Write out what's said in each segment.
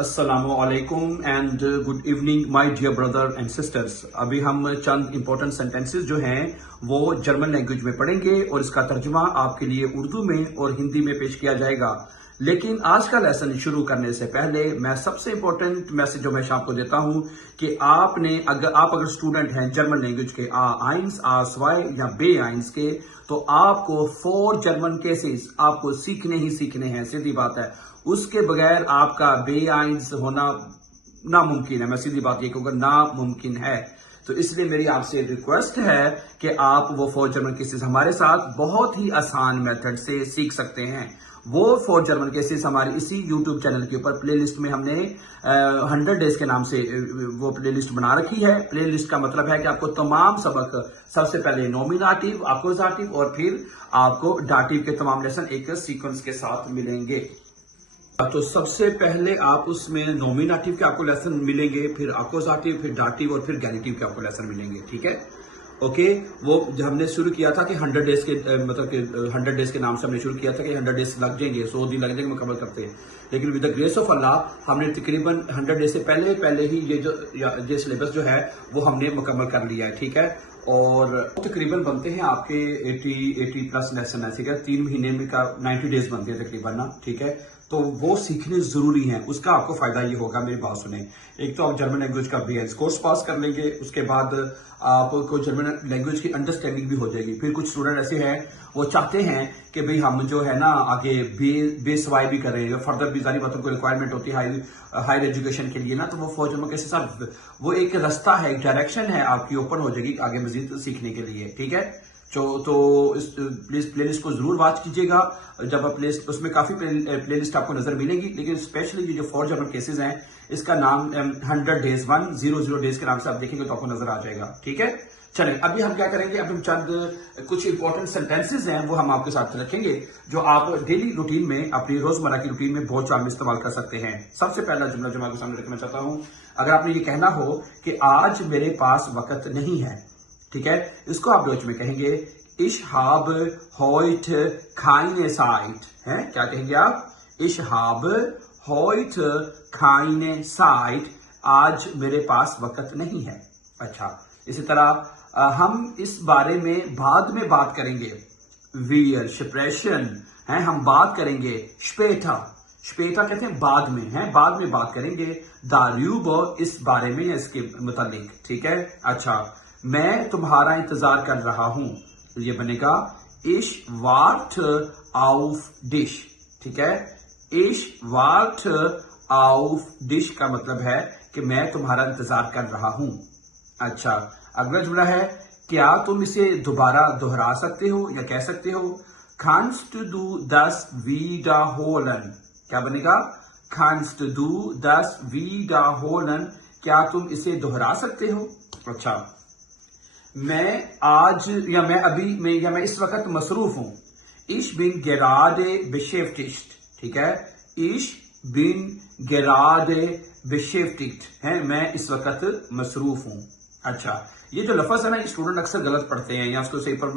अस्सलामुअलैकुम and good evening my dear brother and sisters. अभी हम चंद इंपॉर्टेंट सेंटेंसेस जो हैं वो जर्मन लैंग्वेज में पढ़ेंगे और इसका तर्जुमा आपके लिए उर्दू में और हिंदी में पेश किया जाएगा। लेकिन आज का लेसन शुरू करने से पहले मैं सबसे इंपॉर्टेंट मैसेज जो मैं आपको देता हूं कि अगर स्टूडेंट हैं जर्मन लैंग्वेज के आइंस आस्वाई या बे आइंस के, तो आपको 4 जर्मन केसेस आपको सीखने ही सीखने हैं। सीधी बात है, उसके बगैर आपका बे आइंस होना नामुमकिन है। मैं सीधी बात ये कहूंगा, नामुमकिन है। तो इसलिए मेरी आपसे रिक्वेस्ट है कि आप वो 4 जर्मन केसेस हमारे साथ बहुत ही आसान मेथड से सीख सकते हैं। वो 4 जर्मन केसेस हमारे इसी यूट्यूब चैनल के ऊपर प्लेलिस्ट में हमने 100 डेज के नाम से वो प्लेलिस्ट बना रखी है। प्लेलिस्ट का मतलब है कि आपको तमाम सबक, सबसे पहले नॉमिनेटिव, अक्यूजेटिव और फिर आपको डाटिव के तमाम लेसन एक सीक्वेंस के साथ मिलेंगे। तो सबसे पहले आप उसमें नॉमिनेटिव के आपको लेसन मिलेंगे, फिर अक्यूजेटिव, फिर डाटिव और फिर गैनिटिव के आपको लेसन मिलेंगे। ठीक है, ओके। वो जब हमने शुरू किया था कि 100 डेज के मतलब कि 100 डेज के नाम से हमने शुरू किया था कि 100 डेज लग जाएंगे, 100 दिन लग जाएंगे मुकम्मल करते हैं। लेकिन विद द ग्रेस ऑफ अल्लाह हमने तकरीबन 100 डेज से पहले ही ये सिलेबस जो है वो हमने मुकम्मल कर लिया है। ठीक है, और तकरीबन बनते हैं आपके 80 प्लस लेसन है। ठीक है, 3 महीने में का 90 डेज बनते हैं तकरीबन ना। ठीक है, तो वो सीखने जरूरी हैं। उसका आपको फायदा ये होगा, मेरी बात सुने। एक तो आप जर्मन लैंग्वेज का BS कोर्स पास कर लेंगे, उसके बाद आपको जर्मन लैंग्वेज की अंडरस्टैंडिंग भी हो जाएगी। फिर कुछ स्टूडेंट ऐसे हैं वो चाहते हैं कि भाई हम जो है ना आगे बेसवाई भी करें, फर्दर भी सारी बातों को रिक्वायरमेंट होती है हायर एजुकेशन के लिए ना। तो वो 4 जर्मन कैसे साथ वो एक रास्ता है, एक डायरेक्शन है आपकी ओपन हो जाएगी आगे मजीद सीखने के लिए। ठीक है, तो इस प्लेलिस्ट को जरूर वॉच कीजिएगा। जब आप उसमें काफी प्लेलिस्ट आपको नजर मिलेगी, लेकिन स्पेशली ये जो 4 जर्मन केसेस हैं इसका नाम 100 डेज 100 डेज के नाम से आप देखेंगे तो आपको नजर आ जाएगा। ठीक है, चलें अभी हम क्या करेंगे, अभी हम चंद कुछ इंपॉर्टेंट सेंटेंसेस हैं वो हम आपके साथ रखेंगे जो आप डेली रूटीन में, अपनी रोजमर्रा की रूटीन में बहुत चार में इस्तेमाल कर सकते हैं। सबसे पहला जुमला जो मैं आपके सामने रखना चाहता हूं, अगर आपने ये कहना हो कि आज मेरे पास वक्त नहीं है, ठीक है, इसको आप डॉच में कहेंगे Ich habe heute keine Zeit। है, क्या कहेंगे आप? Ich habe heute keine Zeit। आज मेरे पास वक्त नहीं है। अच्छा, इसी तरह हम इस बारे में बाद में बात करेंगे। Wir sprechen है, हम बात करेंगे। Später, Später कहते हैं बाद में, है, बाद में बात करेंगे। Darüber, इस बारे में, इसके मुतालिक। ठीक है, अच्छा, मैं तुम्हारा इंतजार कर रहा हूं, ये बनेगा Ich warte auf dich। ठीक है, Ich warte auf dich का मतलब है कि मैं तुम्हारा इंतजार कर रहा हूं। अच्छा, अगला जुमला है, क्या तुम इसे दोबारा दोहरा सकते हो या कह सकते हो? Kannst du das wiederholen? क्या बनेगा? Kannst du das wiederholen? क्या तुम इसे दोहरा सकते हो? अच्छा, मैं आज या मैं अभी या मैं इस वक्त मसरूफ हूं। Ich bin gerade beschäftigt। ठीक है, Ich bin gerade beschäftigt है, मैं इस वक्त मसरूफ हूं। अच्छा, ये जो लफ्ज है ना, ये स्टूडेंट अक्सर गलत पढ़ते हैं या उसको सही पर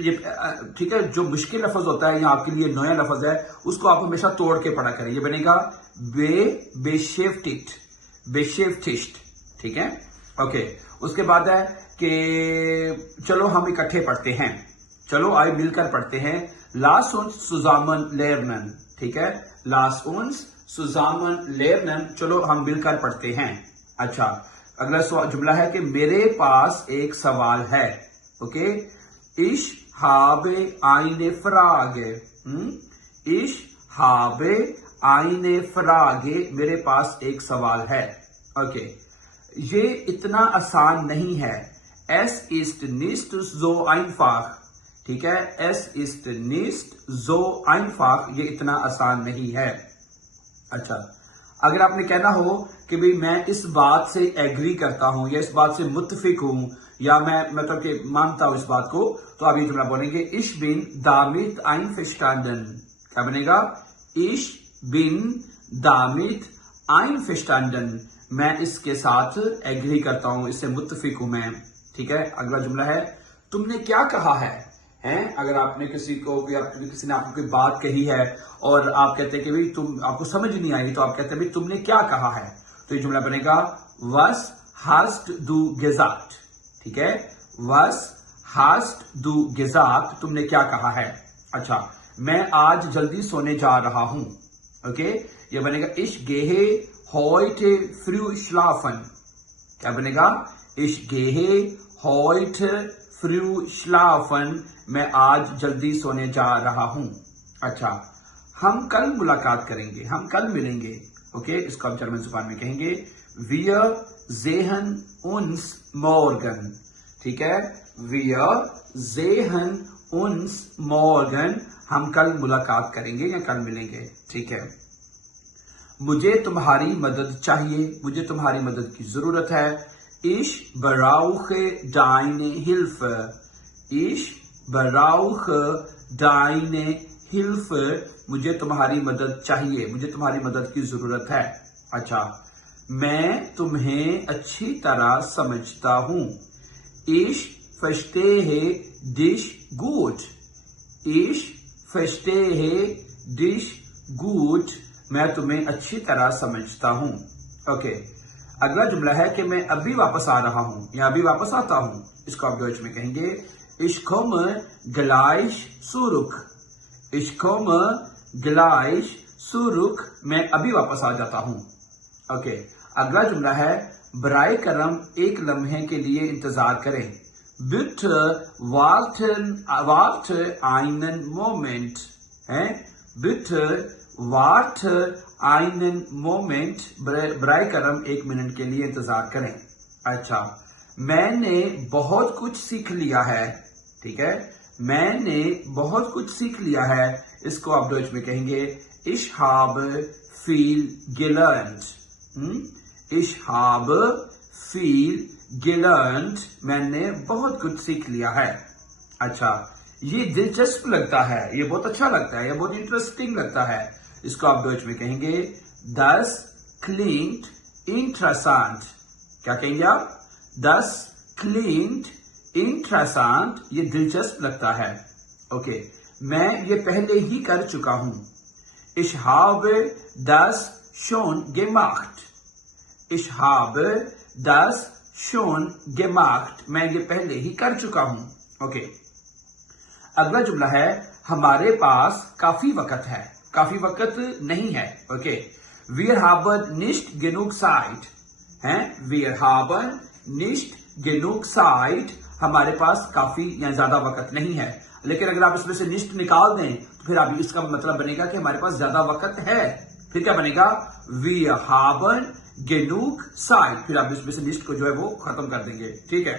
ये ठीक है, जो मुश्किल लफ्ज होता है या आपके लिए नया लफ्ज है उसको आप हमेशा तोड़ के पढ़ा करें। ये बनेगा beschäftigt, beschäftigt। ठीक है, ओके। उसके बाद है कि चलो हम इकट्ठे पढ़ते हैं, चलो आइए मिलकर पढ़ते हैं। Lass uns zusammen lernen। ठीक है, Lass uns zusammen lernen, चलो हम मिलकर पढ़ते हैं। अच्छा, अगला जुमला है कि मेरे पास एक सवाल है। Okay, Ich habe eine Frage। Ich habe eine Frage, मेरे पास एक सवाल है। ओके, ये इतना आसान नहीं है। Es ist nicht so einfach। ठीक है, Es ist nicht so einfach, ये इतना आसान नहीं है। अच्छा, अगर आपने कहना हो कि भाई मैं इस बात से एग्री करता हूं या इस बात से मुत्तफिक हूं या मैं मतलब कि मानता हूं इस बात को, तो आप ये जुमला बोलेंगे Ich bin damit einverstanden। क्या बनेगा? Ich bin damit einverstanden, मैं इसके साथ एग्री करता हूं, इससे मुत्तफिक हूं मैं। ठीक है, अगला जुमला है, तुमने क्या कहा है? हैं। अगर आपने किसी ने आपको कोई बात कही है और आप कहते हैं कि भाई आपको समझ नहीं आई, तो आप कहते हैं भाई तुमने क्या कहा है, तो ये जुमला बनेगा was hast du gesagt। ठीक है, was hast du gesagt, तुमने क्या कहा है। अच्छा, मैं आज जल्दी सोने जा रहा हूं। ओके, ये बनेगा ich gehe heute früh schlafen। क्या बनेगा, ich gehe heute früh schlafen, मैं आज जल्दी सोने जा रहा हूं। अच्छा, हम कल मुलाकात करेंगे, हम कल मिलेंगे। ओके, इसको आप जर्मन जुबान में कहेंगे wir sehen uns morgen। ठीक है, wir sehen uns morgen, हम कल मुलाकात करेंगे या कल मिलेंगे। ठीक है, मुझे तुम्हारी मदद चाहिए, मुझे तुम्हारी मदद की जरूरत है। Ich brauche deine Hilfe। Ich brauche deine Hilfe, मुझे तुम्हारी मदद चाहिए, मुझे तुम्हारी मदद की जरूरत है। अच्छा, मैं तुम्हें अच्छी तरह समझता हूं। Ich verstehe dich gut। Ich verstehe dich gut, मैं तुम्हें अच्छी तरह समझता हूं। ओके, अगला जुमला है कि मैं अभी वापस आ रहा हूं या अभी वापस आता हूं। इसको आप डॉइच में कहेंगे Ich komme gleich zurück। Ich komme gleich zurück, मैं अभी वापस आ जाता हूं। ओके, अगला जुमला है बराए करम एक लम्हे के लिए इंतजार करें। Bitte warte einen Moment। है, bitte warte einen Moment, बराए करम एक मिनट के लिए इंतजार करें। अच्छा, मैंने बहुत कुछ सीख लिया है। ठीक है, मैंने बहुत कुछ सीख लिया है। इसको आप डॉइच में कहेंगे Ich habe viel gelernt। Ich habe viel gelernt, मैंने बहुत कुछ सीख लिया है। अच्छा, ये दिलचस्प लगता है, ये बहुत अच्छा लगता है, ये बहुत इंटरेस्टिंग लगता है। इसको आप डॉइच में कहेंगे Das klingt interessant। क्या कहेंगे आप, Das klingt interessant, ये दिलचस्प लगता है। ओके, मैं ये पहले ही कर चुका हूं। Ich habe das schon gemacht। Ich habe das schon gemacht, मैं ये पहले ही कर चुका हूं। ओके, अगला जुमला है हमारे पास काफी वक्त है, काफी वक्त नहीं है। Okay, wir haben nicht genug Zeit। हैं, wir haben nicht genug Zeit, हमारे पास काफी या ज्यादा वक्त नहीं है। लेकिन अगर आप इसमें से निष्ठ निकाल दें तो फिर आप इसका मतलब बनेगा कि हमारे पास ज्यादा वक्त है। फिर क्या बनेगा, wir haben genug Zeit, फिर आप इसमें से निष्ठ को जो है वो खत्म कर देंगे। ठीक है,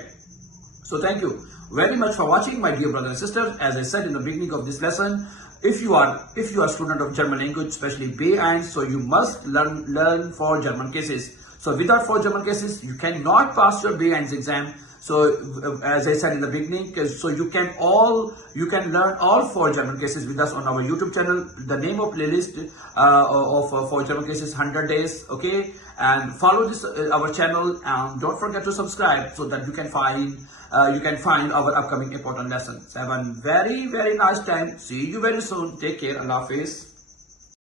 so thank you very much for watching, my dear brothers and sisters. As I said in the beginning of this lesson, if you are a student of German language, especially B1, so you must learn for German cases. So without 4 German cases, you cannot pass your B1 exam. So as I said in the beginning, so you can learn all 4 German cases with us on our YouTube channel. The name of playlist of 4 German cases 100 days. Okay, and follow this our channel, and don't forget to subscribe so that you can find our upcoming important lessons. Have a very nice time. See you very soon. Take care. Allah Hafiz.